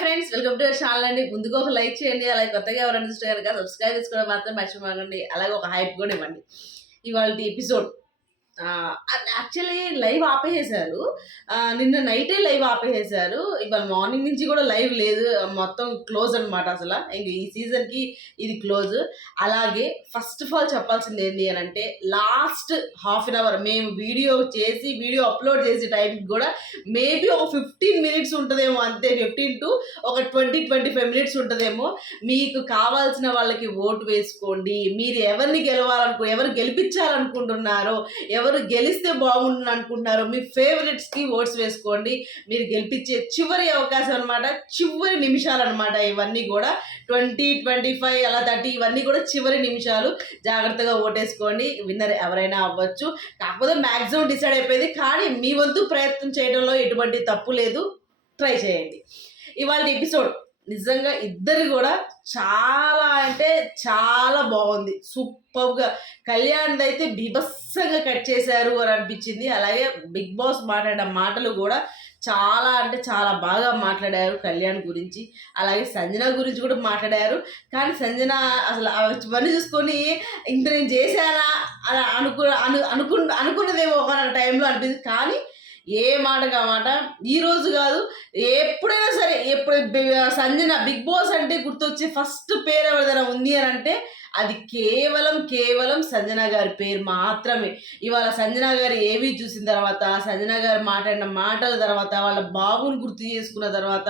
Friends, welcome to our channel అండి. ముందుగా ఒక లైక్ చేయండి, అలాగే కొత్తగా ఎవరైనా చూస్తే కనుక సబ్స్క్రైబ్ చేసుకోవడం మాత్రం మర్చిపోకండి. అలాగే ఒక హైప్ కూడా ఇవ్వండి. ఇవాళ ఎపిసోడ్ యాక్చువల్లీ లైవ్ ఆపేసేశారు. నిన్న నైటే లైవ్ ఆపేసేశారు. ఇవాళ మార్నింగ్ నుంచి కూడా లైవ్ లేదు. మొత్తం క్లోజ్ అనమాట. అసలు ఇంక ఈ సీజన్కి ఇది క్లోజ్. అలాగే ఫస్ట్ ఆఫ్ ఆల్ చెప్పాల్సింది ఏంటి అని అంటే, లాస్ట్ హాఫ్ అన్ అవర్ మేము వీడియో అప్లోడ్ చేసే టైంకి కూడా మేబీ ఒక 15 minutes ఉంటుందేమో, అంతే. 15 to ఒక 20-25 minutes ఉంటుందేమో. మీకు కావాల్సిన వాళ్ళకి ఓటు వేసుకోండి. మీరు ఎవరిని ఎవరు గెలిపించాలనుకుంటున్నారో, ఎవరు గెలిస్తే బాగుంటుంది అనుకుంటున్నారో, మీ ఫేవరెట్స్కి ఓట్స్ వేసుకోండి. మీరు గెలిపించే చివరి అవకాశం అనమాట, చివరి నిమిషాలు అనమాట. ఇవన్నీ కూడా 20, 25 అలా 30 ఇవన్నీ కూడా చివరి నిమిషాలు. జాగ్రత్తగా ఓటేసుకోండి. విన్నర్ ఎవరైనా అవ్వచ్చు, కాకపోతే మ్యాక్సిమం డిసైడ్ అయిపోయింది. కానీ మీ వంతు ప్రయత్నం చేయడంలో ఎటువంటి తప్పు లేదు. ట్రై చేయండి. ఇవాళ ఎపిసోడ్ నిజంగా ఇద్దరు కూడా చాలా అంటే చాలా బాగుంది. సూపర్గా కళ్యాణ్ అయితే బీభత్సంగా కట్ చేశారు అని అనిపించింది. అలాగే బిగ్ బాస్ మాట్లాడిన మాటలు కూడా చాలా అంటే చాలా బాగా మాట్లాడారు కళ్యాణ్ గురించి. అలాగే సంజన గురించి కూడా మాట్లాడారు. కానీ సంజన అసలు అవన్నీ చూసుకొని ఇంత నేను చేశానా అని అనుకున్నదేమో ఒక టైంలో అనిపించింది. కానీ ఏ మాటగా మాట ఈరోజు కాదు, ఎప్పుడైనా సరే, సంజన బిగ్ బాస్ అంటే గుర్తొచ్చే ఫస్ట్ పేరు ఎవరిదైనా ఉంది అని అంటే అది కేవలం సంజన గారి పేరు మాత్రమే. ఇవాళ సంజన గారు ఏవి చూసిన తర్వాత, సంజన గారు మాట్లాడిన మాటల తర్వాత, వాళ్ళ బాబుని గుర్తు చేసుకున్న తర్వాత,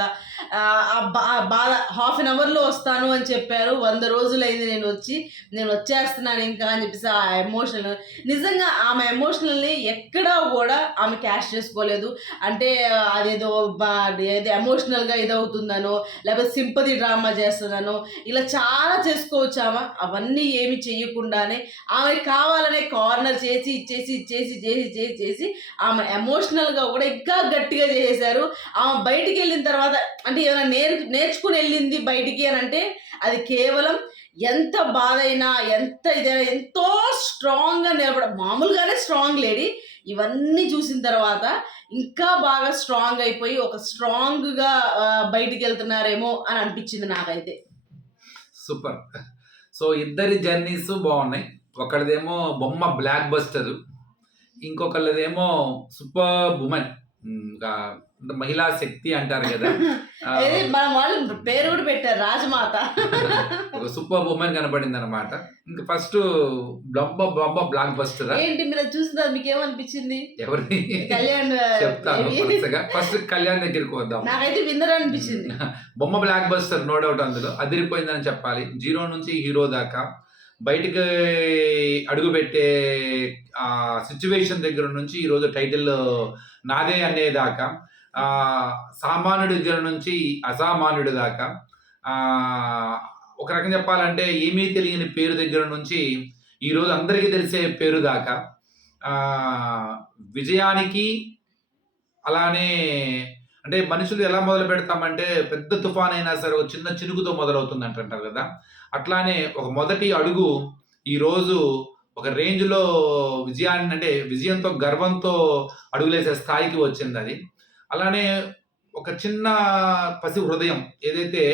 బాధ హాఫ్ అన్ అవర్లో వస్తాను అని చెప్పారు. 100 రోజులైంది నేను వచ్చేస్తున్నాను ఇంకా అని చెప్పేసి ఆ ఎమోషనల్, నిజంగా ఆమె ఎమోషనల్ని ఎక్కడా కూడా ఆమె క్యాష్ చేసుకోలేదు. అంటే అదేదో ఎమోషనల్గా ఇదవుతుందనో, లేకపోతే సింపతి డ్రామా చేస్తుందనో, ఇలా చాలా చేసుకోవచ్చు. అవన్నీ ఏమి చెయ్యకుండానే ఆమె కావాలనే కార్నర్ చేసి ఆమె ఎమోషనల్గా కూడా ఇంకా గట్టిగా చేసేశారు. ఆమె బయటికి వెళ్ళిన తర్వాత అంటే ఏమైనా నేర్చుకుని వెళ్ళింది బయటికి అని అంటే అది కేవలం ఎంత బాధ అయినా, ఎంత ఇదైనా ఎంతో స్ట్రాంగ్గా మామూలుగానే స్ట్రాంగ్ లేడీ. ఇవన్నీ చూసిన తర్వాత ఇంకా బాగా స్ట్రాంగ్ అయిపోయి ఒక స్ట్రాంగ్గా బయటికి వెళ్తున్నారేమో అని అనిపించింది నాకైతే. సూపర్. సో ఇద్దరి జర్నీస్ బాగున్నాయి. ఒకరిదేమో బొమ్మ బ్లాక్ బస్టర్, ఇంకొకళ్ళదేమో సూపర్ ఉమెన్, మహిళా శక్తి అంటారు కదా. మన వాళ్ళు పేరు కూడా పెట్టారు, రాజమాత. ఒక సూపర్ ఉమెన్ కనపడింది అనమాట. ఇంకా ఫస్ట్ బొమ్మ బ్లాక్ బస్టర్ ఏంటి మీరు చూసిన మీకు ఏమనిపించింది? ఎవరిని కళ్యాణ్ చెప్తాను. ఫస్ట్ కళ్యాణ్ దగ్గరికి వద్దాం. నాకైతే విన్నర్ అనిపించింది. బొమ్మ బ్లాక్ బస్టర్ నో డౌట్, అందులో అదిరిపోయిందని చెప్పాలి. 0 నుంచి హీరో దాకా బయటికి అడుగుపెట్టే సిచ్యువేషన్ దగ్గర నుంచి ఈరోజు టైటిల్ నాదే అనేదాకా, సామాన్యుడి దగ్గర నుంచి అసామాన్యుడి దాకా, ఒక రకం చెప్పాలంటే ఏమీ తెలియని పేరు దగ్గర నుంచి ఈరోజు అందరికీ తెలిసే పేరు దాకా, విజయానికి అలానే అంటే మనుషులు ఎలా మొదలు పెడతామంటే పెద్ద తుఫాన్ అయినా సరే ఒక చిన్న చినుకుతో మొదలవుతుంది అంటారు కదా. అట్లానే ఒక మొదటి అడుగు ఈరోజు ఒక రేంజ్లో విజయాన్ని, అంటే విజయంతో గర్వంతో అడుగులేసే స్థాయికి వచ్చింది అది. అలానే ఒక చిన్న పసి హృదయం, ఏదైతే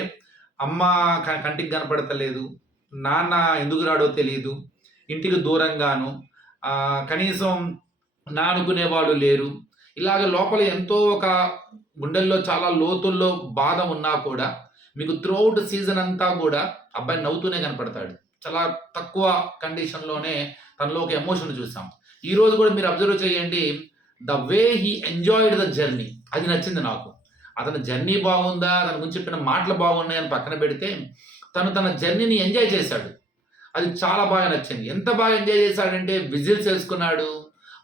అమ్మ కంటికి కనపడతలేదు, నాన్న ఎందుకు రాడో తెలియదు, ఇంటికి దూరంగాను, కనీసం నా అనుకునేవాడు లేరు, ఇలాగ లోపల ఎంతో ఒక గుండెల్లో చాలా లోతుల్లో బాధ ఉన్నా కూడా మీకు త్రూఅవుట్ సీజన్ అంతా కూడా అబ్బాయి నవ్వుతూనే కనపడతాడు. చాలా తక్కువ కండిషన్లోనే తనలో ఒక ఎమోషన్ చూసాం. ఈరోజు కూడా మీరు అబ్జర్వ్ చేయండి, the way he enjoyed the journey, అది నచ్చింది నాకు. అతని జర్నీ బాగుందా, తన గురించి చెప్పిన మాటలు బాగున్నాయని పక్కన పెడితే తన జర్నీని ఎంజాయ్ చేశాడు. అది చాలా బాగా నచ్చింది. ఎంత బాగా ఎంజాయ్ చేశాడంటే విజిల్స్ వేసుకున్నాడు,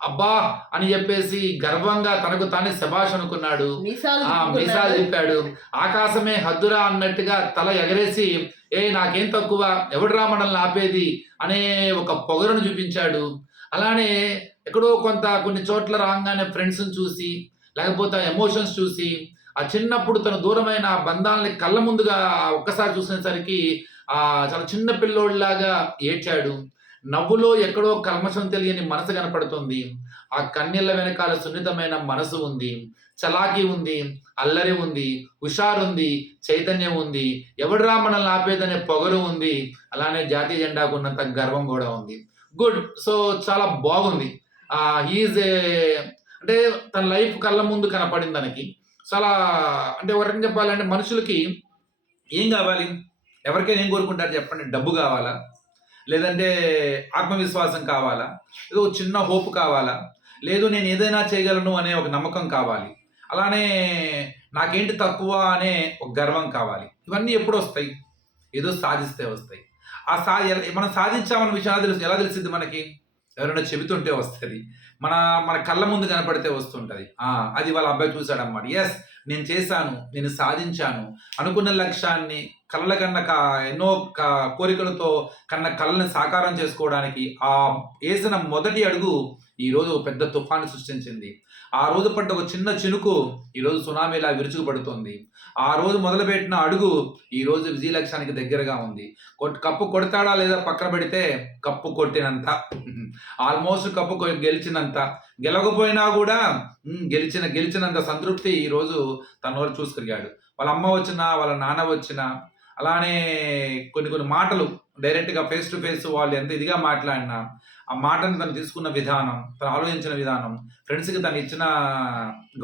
అబ్బా అని చెప్పేసి గర్వంగా తనకు తానే శభాష్ అనుకున్నాడు, మీసాలు చెప్పాడు, ఆకాశమే హద్దురా అన్నట్టుగా తల ఎగరేసి నాకేం తక్కువ, ఎవడురా మనల్ని ఆపేది అనే ఒక పొగరును చూపించాడు. అలానే ఎక్కడో కొన్ని చోట్ల రాగానే ఫ్రెండ్స్ని చూసి, లేకపోతే ఎమోషన్స్ చూసి, ఆ చిన్నప్పుడు తన దూరమైన బంధాలని కళ్ళ ముందుగా ఒక్కసారి చూసినసరికి చాలా చిన్న పిల్లోడిలాగా ఏడ్చాడు. నవ్వులో ఎక్కడో కల్మషం తెలియని మనసు కనపడుతుంది. ఆ కన్నీళ్ళ వెనకాల సున్నితమైన మనసు ఉంది. చలాకీ ఉంది, అల్లరి ఉంది, హుషారుంది, చైతన్యం ఉంది, ఎవడురా మనల్ని ఆపేదనే పొగరు ఉంది, అలానే జాతీయ జెండాకు ఉన్నంత గర్వం కూడా ఉంది. గుడ్. సో చాలా బాగుంది. హీఈస్ ఏ అంటే తన లైఫ్ కళ్ళ ముందు కనపడింది తనకి. చాలా అంటే ఒక రకంగా చెప్పాలంటే మనుషులకి ఏం కావాలి? ఎవరికైనా ఏం కోరుకుంటారు చెప్పండి? డబ్బు కావాలా? లేదంటే ఆత్మవిశ్వాసం కావాలా? ఏదో చిన్న హోప్ కావాలా? లేదు నేను ఏదైనా చేయగలను అనే ఒక నమ్మకం కావాలి. అలానే నాకేంటి తక్కువ అనే ఒక గర్వం కావాలి. ఇవన్నీ ఎప్పుడొస్తాయి? ఏదో సాధిస్తే వస్తాయి. మనం సాధించామన్న విషయం ఎలా తెలిసిద్ది మనకి? ఎవరైనా చెబుతుంటే వస్తది. మన మన కళ్ళ ముందు కనపడితే వస్తుంటది. అది వాళ్ళ అబ్బాయి చూసాడన్నమాట. యెస్, నేను చేశాను, నేను సాధించాను, అనుకున్న లక్ష్యాన్ని కలల కన్న ఎన్నో కోరికలతో కన్న కళని సాకారం చేసుకోవడానికి వేసిన మొదటి అడుగు ఈరోజు ఒక పెద్ద తుఫాను సృష్టించింది. ఆ రోజు పడ్డ ఒక చిన్న చినుకు ఈరోజు సునామీలా విరుచుకుపడుతోంది. ఆ రోజు మొదలుపెట్టిన అడుగు ఈరోజు విజయ లక్ష్యానికి దగ్గరగా ఉంది. కప్పు కొడతాడా లేదా పక్కన పెడితే కప్పు కొట్టినంత, ఆల్మోస్ట్ కప్పు గెలిచినంత, గెలవకపోయినా కూడా గెలిచినంత సంతృప్తి ఈరోజు తన చూసుకెళ్ళాడు. వాళ్ళ అమ్మ వచ్చినా, వాళ్ళ నాన్న వచ్చినా, అలానే కొన్ని మాటలు డైరెక్ట్గా ఫేస్ టు ఫేస్ వాళ్ళు ఎంత ఇదిగా మాట్లాడినా, ఆ మాటను తను తీసుకున్న విధానం, తను ఆలోచించిన విధానం, ఫ్రెండ్స్కి తను ఇచ్చిన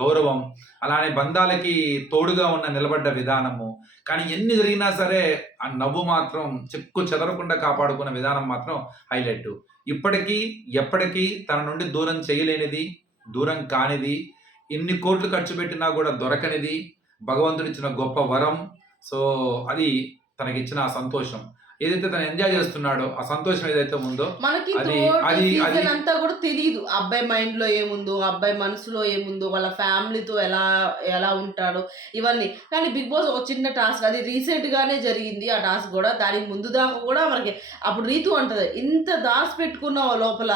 గౌరవం, అలానే బంధాలకి తోడుగా నిలబడ్డ విధానము, కానీ ఎన్ని జరిగినా సరే ఆ నవ్వు మాత్రం చెక్కు చెదరకుండా కాపాడుకున్న విధానం మాత్రం హైలైట్. ఇప్పటికీ ఎప్పటికీ తన నుండి దూరం చేయలేనిది, దూరం కానిది, ఎన్ని కోట్లు ఖర్చు పెట్టినా కూడా దొరకనిది, భగవంతుడిచ్చిన గొప్ప వరం. సో అది తనకిచ్చిన ఆ సంతోషం, ఏదైతే తను ఎంజాయ్ చేస్తున్నాడో ఆ సంతోషం ఏదైతే ఉందో మనకి అంతా కూడా తెలియదు. అబ్బాయి మైండ్ లో ఏముందో, అబ్బాయి మనసులో ఏముందో, వాళ్ళ ఫ్యామిలీతో ఎలా ఎలా ఉంటాడో ఇవన్నీ. కానీ బిగ్ బాస్ ఒక చిన్న టాస్క్, అది రీసెంట్ గానే జరిగింది ఆ టాస్క్ కూడా. దానికి ముందు దాకా కూడా మనకి అప్పుడు రీతు అంటది, ఇంత దాచి పెట్టుకున్నావు లోపల,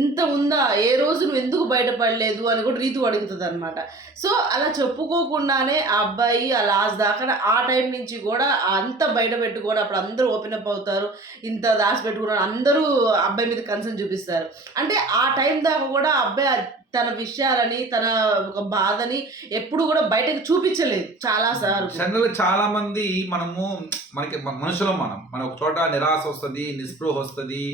ఇంత ఉందా, ఏ రోజు నువ్వు ఎందుకు బయటపడలేదు అని కూడా రీతు అడుగుతుంది అనమాట. సో అలా చెప్పుకోకుండానే ఆ అబ్బాయి ఆ లాస్ట్ దాకా ఆ టైం నుంచి కూడా అంత బయట పెట్టుకొని అప్పుడు అందరూ ఓపెన్ అప్ అవుతారు. ఇంత దాచి పెట్టుకున్నారు, అందరూ అబ్బాయి మీద కన్సర్న్ చూపిస్తారు. అంటే ఆ టైం దాకా కూడా అబ్బాయి తన విషయాలని, తన ఒక బాధని ఎప్పుడు కూడా బయటకు చూపించలేదు చాలా సార్లు. జనరల్ చాలా మంది మనకి మనుషులం, మన ఒక చోట నిరాశ వస్తుంది, నిస్పృహ వస్తుంది,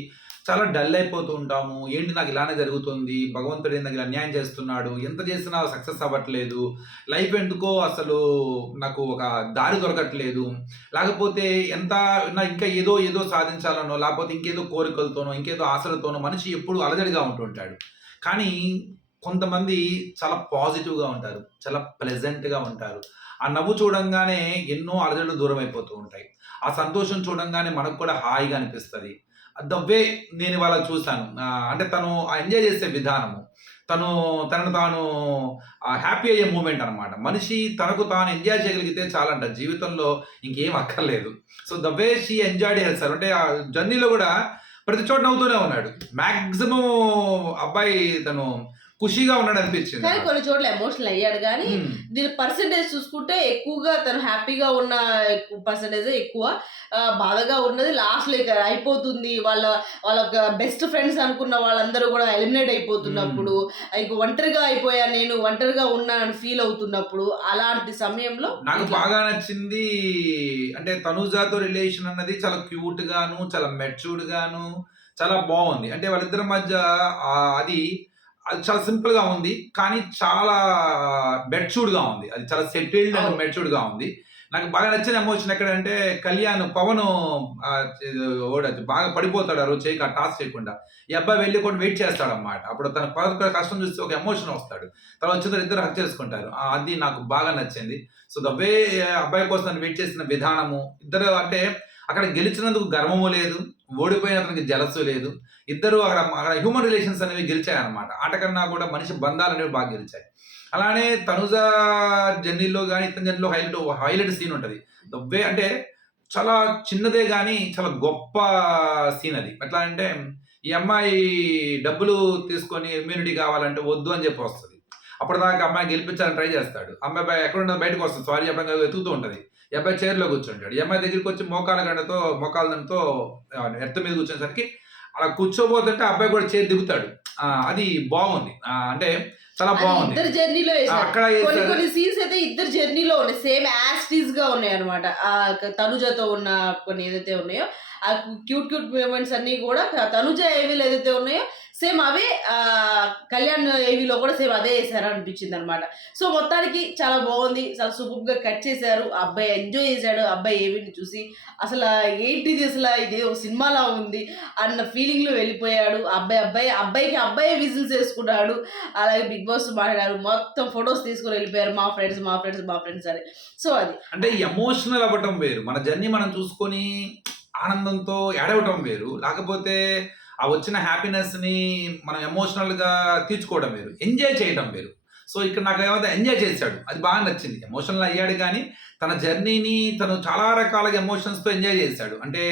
చాలా డల్ అయిపోతూ ఉంటాము. ఏంటి నాకు ఇలానే జరుగుతుంది, భగవంతుడు నాకు ఇలా అన్యాయం చేస్తున్నాడు, ఎంత చేసినా సక్సెస్ అవ్వట్లేదు, లైఫ్ ఎందుకో అసలు నాకు ఒక దారి దొరకట్లేదు, లేకపోతే ఇంకా ఏదో సాధించాలనో, లేకపోతే ఇంకేదో కోరికలతోనో, ఇంకేదో ఆశలతోనో మనిషి ఎప్పుడు అలజడిగా ఉంటుంటాడు. కానీ కొంతమంది చాలా పాజిటివ్గా ఉంటారు, చాలా ప్లెజెంట్గా ఉంటారు. ఆ నవ్వు చూడంగానే ఎన్నో అలజడులు దూరం అయిపోతూ ఉంటాయి. ఆ సంతోషం చూడంగానే మనకు కూడా హాయిగా అనిపిస్తుంది. ద వే నేను ఇవాళ చూశాను, అంటే తను ఎంజాయ్ చేసే విధానము, తనను తాను హ్యాపీ అయ్యే మూమెంట్ అనమాట. మనిషి తనకు తాను ఎంజాయ్ చేయగలిగితే చాలంట, జీవితంలో ఇంకేం అక్కర్లేదు. So the way she enjoyed herself, అంటే ఆ జర్నీలో కూడా ప్రతి చోట నవ్వుతూనే ఉన్నాడు. మ్యాక్సిమం అబ్బాయి తను ఖుషిగా ఉన్నాడు అనిపించింది. కానీ కొన్ని చోట్ల ఎమోషనల్ అయ్యాడు. కానీ దీని పర్సెంటేజ్ చూసుకుంటే ఎక్కువగా తను హ్యాపీగా ఉన్న పర్సెంటేజ్ ఎక్కువ, బాధగా ఉన్నది లాస్ట్ ఇక అయిపోతుంది. వాళ్ళ బెస్ట్ ఫ్రెండ్స్ అనుకున్న వాళ్ళందరూ కూడా ఎలిమినేట్ అయిపోతున్నప్పుడు, ఇంక ఒంటరిగా అయిపోయా, నేను ఒంటరిగా ఉన్నానని ఫీల్ అవుతున్నప్పుడు, అలాంటి సమయంలో నాకు బాగా నచ్చింది అంటే తనుజాతో రిలేషన్ అన్నది చాలా క్యూట్ గాను, చాలా మెచ్యూర్డ్ గాను, చాలా బాగుంది. అంటే వాళ్ళిద్దరి మధ్య అది చాలా సింపుల్ గా ఉంది, కానీ చాలా మెచ్యూర్డ్ గా ఉంది. అది చాలా సెటిల్డ్ అండ్ మెచ్యూర్డ్ గా ఉంది. నాకు బాగా నచ్చిన ఎమోషన్ ఎక్కడంటే కళ్యాణ్ పవన్ బాగా పడిపోతాడు ఆ రోజు చేయక టాస్క్ చేయకుండా, ఈ అబ్బాయి వెళ్ళి కూడా వెయిట్ చేస్తాడన్నమాట. అప్పుడు తన కష్టం చూస్తే ఒక ఎమోషన్ వస్తాడు, తను వచ్చిన ఇద్దరు హక్ చేసుకుంటారు. అది నాకు బాగా నచ్చింది. సో ద వే అబ్బాయి కోసం వెయిట్ చేసిన విధానము, ఇద్దరు అంటే అక్కడ గెలిచినందుకు గర్వము లేదు, ఓడిపోయిన అతనికి జలస్సు లేదు. ఇద్దరు అక్కడ హ్యూమన్ రిలేషన్స్ అనేవి గెలిచాయి అనమాట. ఆట కన్నా కూడా మనిషి బంధాలు అనేవి బాగా గెలిచాయి. అలానే తనుజ జర్నీలో కానీ ఇతని జర్నీలో హైలైట్ సీన్ ఉంటుంది. వే అంటే చాలా చిన్నదే కానీ చాలా గొప్ప సీన్ అది. ఎట్లా అంటే ఈ అమ్మాయి డబ్బులు తీసుకొని ఇమ్యూనిటీ కావాలంటే వద్దు అని చెప్పి వస్తుంది. అప్పటిదాకా అమ్మాయి గెలిపించాలని ట్రై చేస్తాడు. అమ్మాయి ఎక్కడ ఉండదు బయటకు వస్తుంది, సారీ చెప్పడం వెతుకుతూ ఉంటుంది. ఈ అబ్బాయి చైర్లో కూర్చుంటాడు. ఈ అమ్మాయి దగ్గరికి వచ్చి మోకాళ్ళతో ఎర్త్ మీద కూర్చునేసరికి అలా కూర్చోబోతుంటే అబ్బాయి కూడా చైర్ దిగుతాడు. అది బాగుంది. అంటే చాలా అది బాగుంది. ఇద్దరు జర్నీలో వేశారు. అక్కడ కొన్ని వేశారు. కొన్ని సీన్స్ అయితే ఇద్దరు జర్నీలో ఉన్నాయి, సేమ్ యాజ్ టీజ్ గా ఉన్నాయి అనమాట. ఆ తనుజతో ఉన్న కొన్ని ఏదైతే ఉన్నాయో ఆ క్యూట్ మూమెంట్స్ అన్ని కూడా తనుజ ఏవీలు ఏదైతే ఉన్నాయో సేమ్ అవే కళ్యాణ్ ఏవీలో కూడా సేమ్ అదే వేసారు అనిపించింది అనమాట. సో మొత్తానికి చాలా బాగుంది, చాలా సూపర్ గా కట్ చేశారు. ఆ అబ్బాయి ఎంజాయ్ చేశాడు, ఆ అబ్బాయి ఏవీని చూసి అసలు ఏంటిది, అసలు ఇది ఒక సినిమాలా ఉంది అన్న ఫీలింగ్ లో వెళ్ళిపోయాడు. అబ్బాయికి విజిల్స్ వేసుకున్నాడు. అలాగే బిగ్ బాస్ మాట్లాడారు, మొత్తం ఫొటోస్ తీసుకుని వెళ్ళిపోయారు, మా ఫ్రెండ్స్ అని. సో అది అంటే ఎమోషనల్ అవ్వటం వేరు, మన జర్నీ మనం చూసుకొని ఆనందంతో ఏడవటం వేరు, లేకపోతే ఆ వచ్చిన హ్యాపీనెస్ని మనం ఎమోషనల్గా తీర్చుకోవడం వేరు, ఎంజాయ్ చేయడం వేరు. సో ఇక్కడ నాకు ఏమైతే ఎంజాయ్ చేశాడు, అది బాగా నచ్చింది. ఎమోషనల్ అయ్యాడు కానీ తన జర్నీని తను చాలా రకాలుగా ఎమోషన్స్తో ఎంజాయ్ చేశాడు. అంటే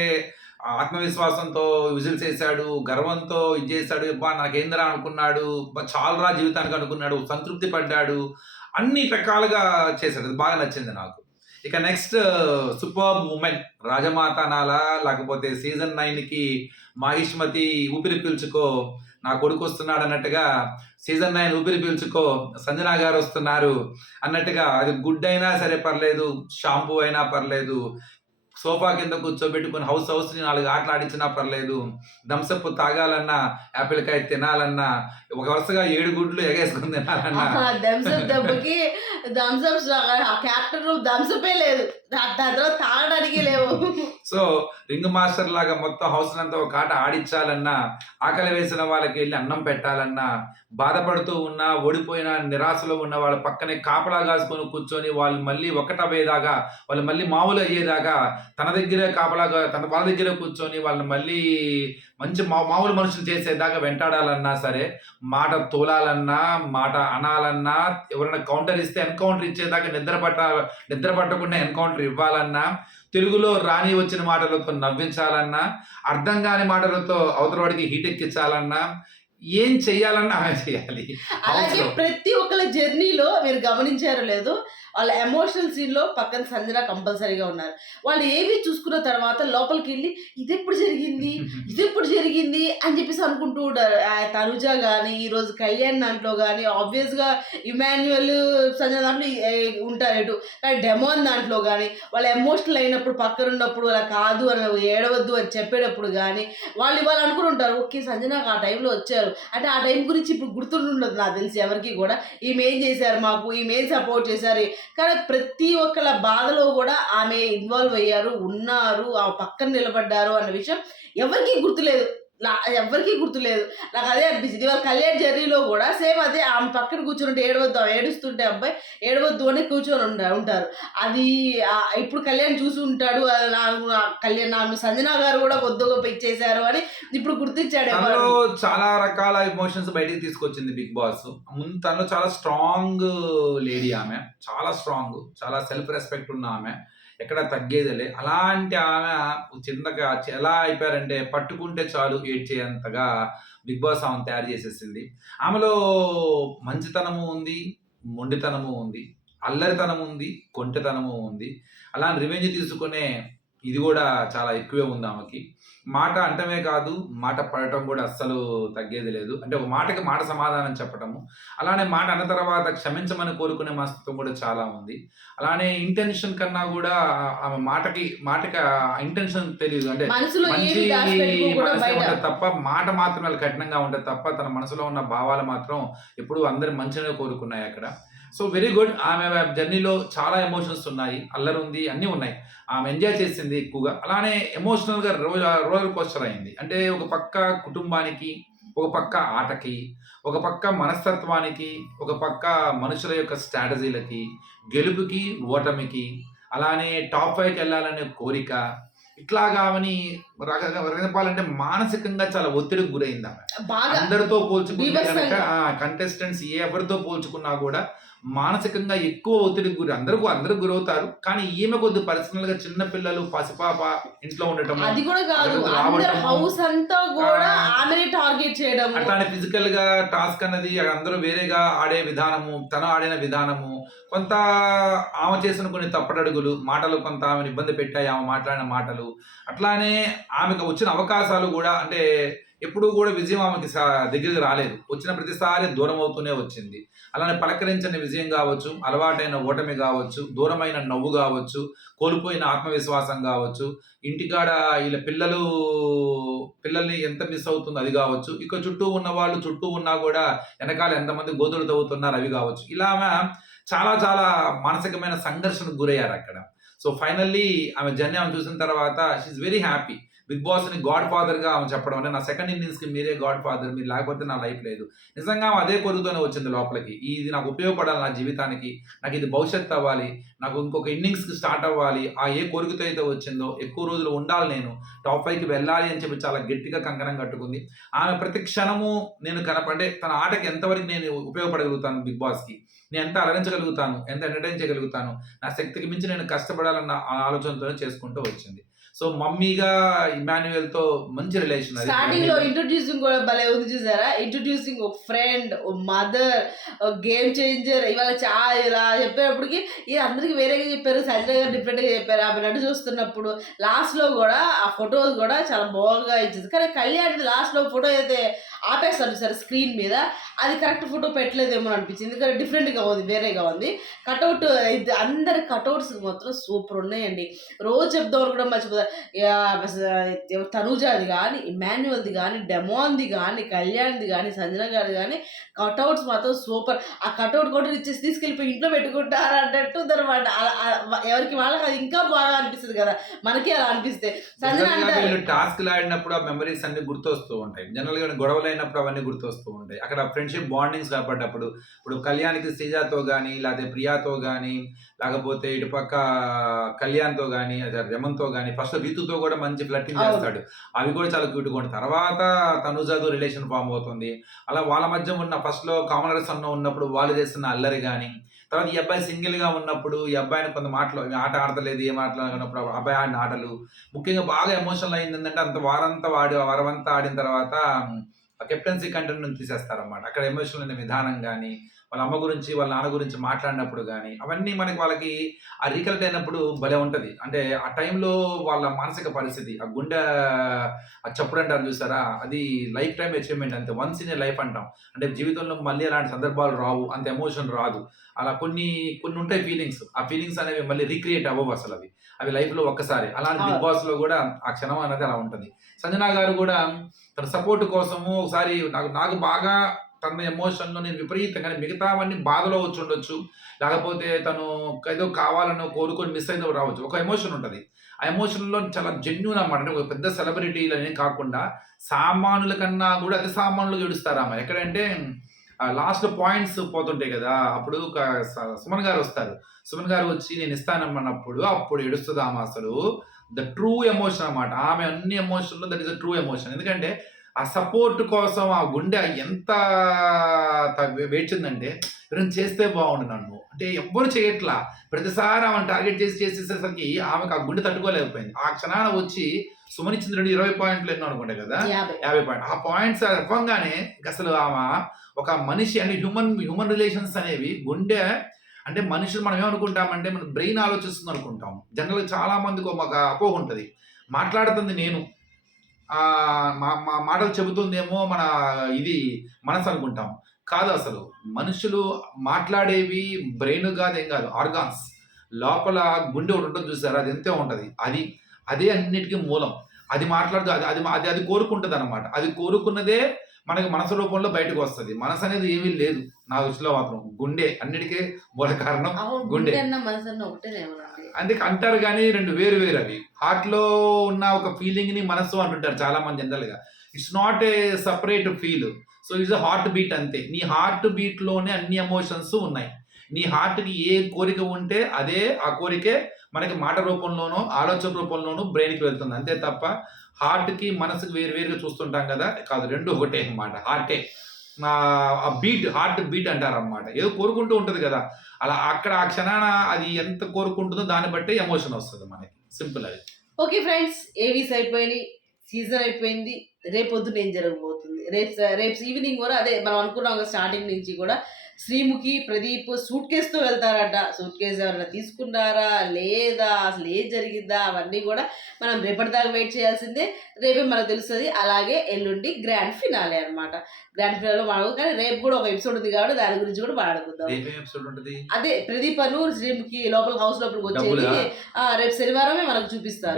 ఆత్మవిశ్వాసంతో విజిల్స్ వేసాడు, గర్వంతో ఇది చేశాడు, బా నాకేందిరా అనుకున్నాడు, చాలరా జీవితానికి అనుకున్నాడు, సంతృప్తి పడ్డాడు, అన్ని రకాలుగా చేశాడు. అది బాగా నచ్చింది నాకు. ఇక నెక్స్ట్ సూపర్ ఉమెన్ రాజమాత నాలా, లేకపోతే సీజన్ 9కి మాహిష్మతి ఊపిరి పీల్చుకో నా కొడుకు వస్తున్నాడు అన్నట్టుగా సీజన్ 9 ఊపిరి పీల్చుకో సంజనా గారు వస్తున్నారు అన్నట్టుగా, అది గుడ్ అయినా సరే పర్లేదు, షాంపూ అయినా పర్లేదు, సోఫా కింద కూర్చోబెట్టుకుని హౌస్ని 4 ఆటలు ఆడించినా పర్లేదు, థమ్సప్ తాగాలన్నా, యాపిల్ కాయ తినాలన్నా, ఒక వరుసగా 7 గుడ్లు ఎగేసుకుని తినాలన్నా, థమ్స్అప్ దెబ్బకి క్యాప్టెన్ థమ్స్అపే లేదు, దాని తర్వాత తాగడానికి లేవు. సో రింగ్ మాస్టర్ లాగా మొత్తం హౌస్ అంతా ఒక ఆట ఆడించాలన్నా, ఆకలి వేసిన వాళ్ళకి వెళ్ళి అన్నం పెట్టాలన్నా, బాధపడుతూ ఉన్నా, ఓడిపోయిన నిరాశలో ఉన్న వాళ్ళ పక్కనే కాపలా కాసుకొని కూర్చొని వాళ్ళు మళ్ళీ ఒకటవేదాకా, వాళ్ళు మళ్ళీ మామూలు అయ్యేదాకా తన దగ్గరే కాపలాగా తన వాళ్ళ దగ్గరే కూర్చొని వాళ్ళని మళ్ళీ మంచి మామూలు మనుషులు చేసేదాకా వెంటాడాలన్నా సరే, మాట తోలాలన్నా, మాట అనాలన్నా, ఎవరైనా కౌంటర్ ఇస్తే ఎన్కౌంటర్ ఇచ్చేదాకా నిద్ర పట్టకుండా ఎన్కౌంటర్ ఇవ్వాలన్నా, తెలుగులో రాని వచ్చిన మాటలతో నవ్వించాలన్నా, అర్థం కాని మాటలతో అవతల వాడికి హీట్ ఎక్కించాలన్నా, ఏం చెయ్యాలన్నా ఆమె చేయాలి. అలాగే ప్రతి ఒక్కళ్ళ జర్నీలో మీరు గమనించారో లేదో, వాళ్ళ ఎమోషనల్ సీన్లో పక్కన సంజన కంపల్సరీగా ఉన్నారు. వాళ్ళు ఏవి చూసుకున్న తర్వాత లోపలికి వెళ్ళి ఇది ఎప్పుడు జరిగింది అని చెప్పేసి అనుకుంటూ ఉంటారు. తనుజ కానీ, ఈరోజు కళ్యాణ్ దాంట్లో కానీ, ఆబ్వియస్గా ఇమాన్యుయల్ సంజన దాంట్లో ఉంటారు ఎటు, కానీ డెమోన్ దాంట్లో కానీ వాళ్ళు ఎమోషనల్ అయినప్పుడు పక్కన ఉన్నప్పుడు అలా కాదు అని ఏడవద్దు అని చెప్పేటప్పుడు కానీ వాళ్ళు అనుకుని ఉంటారు, ఓకే సంజనకు ఆ టైంలో వచ్చారు అంటే ఆ టైం గురించి ఇప్పుడు గుర్తుండదు నాకు తెలిసి ఎవరికి కూడా, ఈమె ఏం చేశారు మాకు, ఈమె ఏం సపోర్ట్ చేశారు. కానీ ప్రతి ఒక్కళ్ళ బాధలో కూడా ఆమె ఇన్వాల్వ్ అయ్యారు, ఉన్నారు, ఆ పక్కన నిలబడ్డారు అన్న విషయం ఎవరికీ గుర్తులేదు. నాకు అదే అనిపించింది. ఇవాళ కళ్యాణ్ జర్నీలో కూడా సేమ్ అదే, ఆమె పక్కన కూర్చుంటే ఏడుస్తుంటే అబ్బాయి ఏడవద్దు అని కూర్చొని ఉంటారు. అది ఇప్పుడు కళ్యాణ్ చూసి ఉంటాడు, కళ్యాణ్ సంజనా గారు కూడా కొద్దిగా ఇచ్చేశారు అని ఇప్పుడు గుర్తించాడు. తనలో చాలా రకాల ఎమోషన్స్ బయటికి తీసుకొచ్చింది బిగ్ బాస్. ముందు తనలో చాలా స్ట్రాంగ్ లేడీ ఆమె, చాలా స్ట్రాంగ్, చాలా సెల్ఫ్ రెస్పెక్ట్ ఉన్న ఆమె, ఎక్కడ తగ్గేదిలే. అలాంటి ఆమె చిన్నగా ఎలా అయిపోయారంటే పట్టుకుంటే చాలు ఏడ్చేంతగా బిగ్ బాస్ ఆమెను తయారు చేసేసింది. ఆమెలో మంచితనము ఉంది, మొండితనము ఉంది, అల్లరితనము ఉంది, కొంటెతనము ఉంది. అలా రివెంజ్ తీసుకునే ఇది కూడా చాలా ఎక్కువే ఉంది ఆమెకి. మాట అంటమే కాదు, మాట పడటం కూడా అస్సలు తగ్గేది లేదు. అంటే ఒక మాటకి మాట సమాధానం చెప్పటము, అలానే మాట అన్న తర్వాత క్షమించమని కోరుకునే మనస్తత్వం కూడా చాలా ఉంది. అలానే ఇంటెన్షన్ కన్నా కూడా ఆమె మాటకి ఇంటెన్షన్ తెలియదు. అంటే మనసులో మంచి ఏమి దాచిపెట్టుకోకుండా మనసే బయట ఉంటుంది తప్ప, మాట మాత్రం వాళ్ళు కఠినంగా ఉంటుంది తప్ప, తన మనసులో ఉన్న భావాలు మాత్రం ఎప్పుడూ అందరి మంచినే కోరుకున్నాయి అక్కడ. So very good. ఆమె జర్నీలో చాలా ఎమోషన్స్ ఉన్నాయి, అల్లరి ఉంది, అన్నీ ఉన్నాయి. ఆమె ఎంజాయ్ చేసింది ఎక్కువగా. అలానే ఎమోషనల్గా రోలర్ కోస్టర్ అయింది. అంటే ఒక పక్క కుటుంబానికి, ఒక పక్క ఆటకి, ఒక పక్క మనస్తత్వానికి, ఒక పక్క మనుషుల యొక్క స్ట్రాటజీలకి, గెలుపుకి, ఓటమికి, అలానే టాప్ 5కి వెళ్ళాలనే కోరిక, ఇట్లాగా ఆమెని చెప్పాలంటే మానసికంగా చాలా ఒత్తిడికి గురైంది ఆమె. బాగా అందరితో పోల్చుకుంటే కనుక బీభత్సంగా. కంటెస్టెంట్స్ ఎవరితో పోల్చుకున్నా కూడా మానసికంగా ఎక్కువ ఒత్తిడికి అందరూ గురవుతారు. కానీ ఈమె కొద్ది పర్సనల్ గా చిన్న పిల్లలు, పసిపాప ఇంట్లో ఉండటం, అది కూడా కాదు, అక్కడికి అందరు రావటము, హౌస్ అంతా కూడా ఆ, ఆమెనే టార్గెట్ చేయడం. అట్లానే ఫిజికల్ గా టాస్క్ అన్నది అందరూ వేరేగా ఆడే విధానము, తను ఆడిన విధానము, కొంత ఆమె చేసిన కొన్ని తప్పటడుగులు, మాటలు కొంత ఆమెను ఇబ్బంది పెట్టాయి, ఆమె మాట్లాడిన మాటలు. అట్లానే ఆమెకు వచ్చిన అవకాశాలు కూడా, అంటే ఎప్పుడూ కూడా విజయం ఆమెకి దగ్గరికి రాలేదు. వచ్చిన ప్రతిసారి దూరం అవుతూనే వచ్చింది. అలానే పలకరించని విజయం కావచ్చు, అలవాటైన ఓటమి కావచ్చు, దూరమైన నవ్వు కావచ్చు, కోల్పోయిన ఆత్మవిశ్వాసం కావచ్చు, ఇంటికాడ వీళ్ళ పిల్లల్ని ఎంత మిస్ అవుతుందో అది కావచ్చు, ఇక చుట్టూ ఉన్న వాళ్ళు చుట్టూ ఉన్నా కూడా వెనకాల ఎంతమంది గోతులు తవ్వుతున్నారు అవి కావచ్చు. ఇలా ఆమె చాలా చాలా మానసికమైన సంఘర్షణకు గురయ్యారు అక్కడ. సో ఫైనల్లీ ఆమె జర్నీ ఆమె చూసిన తర్వాత షీఈస్ వెరీ హ్యాపీ. బిగ్ బాస్‌ని గాడ్ ఫాదర్‌గా ఆమె చెప్పడం అంటే, నా సెకండ్ ఇన్నింగ్స్‌కి మీరే గాడ్ ఫాదర్. మీరు లేకపోతే నా లైఫ్ లేదు. నిజంగా ఆమె అదే కోరికతోనే వచ్చింది లోపలికి. ఇది నాకు ఉపయోగపడాలి నా జీవితానికి. నాకు ఇది భవిష్యత్తు అవ్వాలి. నాకు ఇంకొక ఇన్నింగ్స్‌కి స్టార్ట్ అవ్వాలి. ఏ కోరికతో అయితే వచ్చిందో ఎక్కువ రోజులు ఉండాలి నేను. టాప్ 5కి వెళ్ళాలి అని చెప్పి చాలా గట్టిగా కంకణం కట్టుకుంది. ఆమె ప్రతి క్షణము నేను అంటే తన ఆటకి ఎంతవరకు నేను ఉపయోగపడగలుగుతాను బిగ్ బాస్‌కి. నేను ఎంత అలరించగలుగుతాను, ఎంత ఎంటర్‌టైన్ చేయగలుగుతాను, నా శక్తికి మించి నేను కష్టపడాలన్న ఆలోచనతోనే చేసుకుంటూ వచ్చింది. సో మమ్మీగా ఇమాన్యుయల్‌తో మంచి రిలేషన్ అది. స్టార్టింగ్ లో ఇంట్రొడ్యూసింగ్ కూడా భలే ఉంది చూసారా? ఇంట్రొడ్యూసింగ్ ఒక ఫ్రెండ్, ఓ మదర్, గేమ్ చేంజర్, ఇవాళ ఇలా చెప్పేటప్పటికి ఇది అందరికి వేరేగా చెప్పారు. సంజన గారు డిఫరెంట్ గా చెప్పారు. ఆమె నన్ను చూస్తున్నప్పుడు లాస్ట్ లో కూడా ఆ ఫోటో కూడా చాలా బాగా ఇచ్చింది. కానీ కళ్యాణ్ లాస్ట్ లో ఫోటో అయితే ఆపేస్తాడు సార్ స్క్రీన్ మీద, అది కరెక్ట్ ఫోటో పెట్టలేదేమో అనిపించింది. ఎందుకంటే డిఫరెంట్ గా ఉంది, వేరేగా ఉంది. కటౌట్ ఇది అందరి కటౌట్స్ మాత్రం సూపర్ ఉన్నాయండి. రోజు చెప్దామని కూడా మర్చిపోతారు. తనూజాది కానీ, ఇమాన్యువల్ది కానీ, డెమోన్ది కానీ, కళ్యాణ్ది కానీ, సంజన గారిది కానీ కటౌట్స్ మాత్రం సూపర్. ఆ కటౌట్ కూడా ఇచ్చేసి తీసుకెళ్ళిపోయి ఇంట్లో పెట్టుకుంటారు అన్నట్టు అనమాట. ఎవరికి వాళ్ళకి అది ఇంకా బాగా అనిపిస్తుంది కదా, మనకి అలా అనిపిస్తే. సంజన అంటే టాస్క్లు ఆడినప్పుడు ఆ మెమరీస్ అన్ని గుర్తొస్తూ ఉంటాయి. జనరల్ గా గొడవలు అయినప్పుడు అవన్నీ గుర్తొస్తూ ఉంటాయి. అక్కడ ఫ్రెండ్షిప్ బాండింగ్స్ కాబట్టి ఇప్పుడు కళ్యాణ్‌కి శ్రీజాతో గానీ, లేకపోతే ప్రియాతో గానీ, లేకపోతే ఇటుపక్క కళ్యాణ్‌తో గానీ, అదే రమణ్‌తో గానీ, ఫస్ట్ రీతుతో కూడా మంచి ఫ్లర్టింగ్ అవును. చేస్తాడు. అవి కూడా చాలా క్యూట్‌గా ఉంటాయి. తర్వాత తనుజాతో రిలేషన్ ఫార్మ్ అవుతుంది. అలా వాళ్ళ మధ్య ఉన్న ఫస్ట్‌లో కామనర్స్ ఉన్నప్పుడు వాళ్ళు చేస్తున్న అల్లరి గానీ, తర్వాత ఈ అబ్బాయి సింగిల్‌గా ఉన్నప్పుడు ఈ అబ్బాయిని కొంత మాటలు ఆట ఆడతలేదు, ఏం ఆటలాడినప్పుడు ఆ అబ్బాయి ఆడిన ఆటలు, ముఖ్యంగా బాగా ఎమోషనల్ అయిందేంటంటే వారమంతా ఆడిన తర్వాత ఆ కెప్టెన్సీ కంటెంట్ నుంచి తీసేస్తారన్నమాట. అక్కడ ఎమోషనల్ అయిన విధానం గానీ, వాళ్ళ అమ్మ గురించి, వాళ్ళ నాన్న గురించి మాట్లాడినప్పుడు గానీ, అవన్నీ వాళ్ళకి రీకలెక్ట్ అయినప్పుడు భలే ఉంటది. అంటే ఆ టైంలో వాళ్ళ మానసిక పరిస్థితి, ఆ గుండె ఆ చప్పుడంటారు చూసారా? అది లైఫ్ టైమ్ అచీవ్‌మెంట్ అంతే. వన్స్ ఇన్ ఎ లైఫ్ అంటాం. అంటే జీవితంలో మళ్ళీ అలాంటి సందర్భాలు రావు. అంత ఎమోషన్ రాదు. అలా కొన్ని ఉంటాయి ఫీలింగ్స్. ఆ ఫీలింగ్స్ అనేవి మళ్ళీ రీక్రియేట్ అవ్వవు అసలవి. అవి లైఫ్‌లో ఒక్కసారి. అలానే బిగ్ బాస్‌లో గూడా ఆ క్షణం అనేది అలా ఉంటది. సంజన గారు గూడా తన సపోర్ట్ కోసము ఒకసారి నాకు బాగా తన ఎమోషన్‌లో నేను విపరీతంగా మిగతావన్నీ బాధలో వచ్చుండొచ్చు. లేకపోతే తను ఏదో కావాలనో కోరుకొని మిస్ అయిందో రావచ్చు. ఒక ఎమోషన్ ఉంటది. ఆ ఎమోషన్‌లో చాలా జెన్యూన్ అన్నమాట. అంటే ఒక పెద్ద సెలబ్రిటీలనే కాకుండా సామాన్యుల కన్నా గూడా అతి సామాన్యులుగా ఏడుస్తారామె. ఎక్కడంటే లాస్ట్‌లో పాయింట్స్ పోతుంటాయి గదా! అప్పుడు ఒక సుమన్ గారొస్తారు. సుమన్ గారు వచ్చి నేను ఇస్తానన్నప్పుడు అప్పుడు ఏడుస్తదామె అసలు. ద ట్రూ ఎమోషన్ అన్నమాట. ఆమె అన్ని ఎమోషన్‌లో that is the true emotion. ఎందుకంటే ఆ సపోర్ట్ కోసం ఆ గుండె ఎంత వేచిందంటే ఎవరైనా చేస్తే బాగుండు నన్ను. అంటే ఎవ్వరు చేయట్లా. ప్రతిసారి ఆమెను టార్గెట్ చేసేసరికి ఆమెకు ఆ గుండె తట్టుకోలేకపోయింది. ఆ క్షణాన వచ్చి సుమన్ ఇచ్చింది 20 పాయింట్లు ఎన్నో అనుకుంటా కదా! 50. 50 పాయింట్లు. ఆ పాయింట్స్ ఇవ్వంగానే అసలు ఆమె ఒక మనిషి అంటే హ్యూమన్ రిలేషన్స్ అనేవి గుండె అంటే మనుషులు మనం ఏమనుకుంటామంటే మన బ్రెయిన్ ఆలోచిస్తుంది అనుకుంటాం. జనరల్‌గా చాలా మందికి ఒక అపోహ ఉంటది. మాట్లాడుతుంది నేను. మా మా మాటలు చెబుతుందేమో ఇది మనసు అనుకుంటాం. కాదు అసలు. మనుషులు మాట్లాడేవి బ్రెయిన్ గాదు, ఏం గాదు. ఆర్గాన్స్. లోపల గుండె ఒకటి ఉంటది చూసారా? అది ఎంతో ఉంటది. అదే అన్నిటికి మూలం. అది మాట్లాడుతూ అది అది అది అది కోరుకుంటదనమాట. అది కోరుకున్నదే మనకి మనసు రూపంలో బయటకొస్తది. మనసనేది ఏమీ లేదు. నా దృష్టిలో మాత్రం. గుండె అన్నిటికి మూల కారణం అవును. గుండె. గుండె అన్న మనసన్న ఒకటేనేమోనండి. అందుకే అంటారు గానీ 2 వేరు అవి. హార్ట్‌లో ఉన్న ఒక ఫీలింగ్‌ని మనస్సు అంటుంటారు చాలా మంది జనరల్‌గా. It's not a separate feel. So, it's a heart beat అంతే. నీ హార్ట్ బీట్‌లోనే అన్ని ఎమోషన్స్ ఉన్నాయి. నీ హార్ట్‌కి ఏ కోరిక ఉంటే ఆ కోరికే మనకి మాట రూపంలోనో, ఆలోచన రూపంలోనో బ్రెయిన్‌కి వెళ్తుంది. అంతే తప్ప హార్ట్‌కి, మనసుకి వేరుగా చూస్తుంటాం గదా! కాదు 2 ఒకటే అన్నమాట. హార్టే. ఆ హార్ట్ బీట్ అంటారన్నమాట. ఏదో కోరుకుంటూ ఉంటది గదా! అలా అక్కడ ఆ క్షణాన అది ఎంత కోరుకుంటుందో దాన్ని బట్టే ఎమోషన్ వస్తది మనకి. సింపుల్ అది. ఓకే ఫ్రెండ్స్, ఏవీస్ అయిపోయినాయి, సీజన్ అయిపోయింది. రేపొద్దున ఏం జరగబోతుంది, రేపు ఈవినింగ్ కూడా అదే మనం అనుకున్నాం కదా స్టార్టింగ్ నుంచి కూడా. శ్రీముఖి ప్రదీప్ సూట్ కేసుతో వెళ్తారట. సూట్ కేసు ఎవరైనా తీసుకున్నారా లేదా, అసలు ఏం జరిగిందా, అవన్నీ కూడా మనం రేపటిదాకా వెయిట్ చేయాల్సిందే. రేపే మనకు తెలుస్తుంది. అలాగే ఎల్లుండి గ్రాండ్ ఫినాలే అనమాట. గ్రాండ్ ఫినాలో మాట్లాడు, కానీ రేపు కూడా ఒక ఎపిసోడ్ ఉంది కాబట్టి దాని గురించి కూడా మాట్లాడుకుందాం. ఏమేం ఎపిసోడ్ ఉంటది? అదే ప్రదీప్ అను శ్రీముఖి లోపల హౌస్ లోపలికి వచ్చేది డబ్బులా? రేపు శనివారమే మనకు చూపిస్తారు.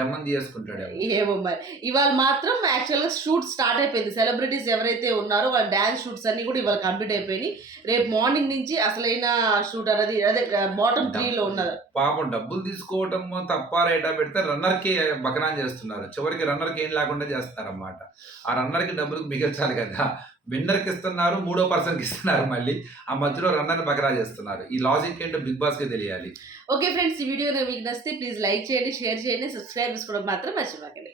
డెమన్ చేసుకుంటాడు. ఏమో మరి. ఇవాళ మాత్రం యాక్చువల్గా షూట్ స్టార్ట్ అయిపోయింది. సెలబ్రిటీస్ ఎవరైతే ఉన్నారో వాళ్ళ డ్యాన్స్ షూట్స్ అన్ని కూడా ఇవాళ కంప్లీట్ అయిపోయినాయి. రేపు మార్నింగ్ నుంచి అసలైన షూట్ అనేది అదే బాటమ్ 3లో ఉన్నది. పాపం డబ్బులు తీసుకోవటం తప్ప రేటా పెడితే రన్నర్కి బకరాన్ చేస్తున్నారు. చివరికి రన్నర్కి ఏం లేకుండా చేస్తారన్నమాట. ఆ రన్నర్కి డబ్బులు మిగల్చాలి కదా. విన్నర్కి ఇస్తున్నారు, మూడో పర్సన్కి ఇస్తున్నారు, మళ్ళీ ఆ మధ్యలో రన్నర్ని బకరా చేస్తున్నారు. ఈ లాజిక్ ఏంటో బిగ్ బాస్కి తెలియాలి. ఓకే ఫ్రెండ్స్, ఈ వీడియో మీకు నచ్చితే ప్లీజ్ లైక్ చేయండి, షేర్ చేయండి, సబ్స్క్రైబ్ చేసుకోవడం మాత్రం మర్చిపోకండి.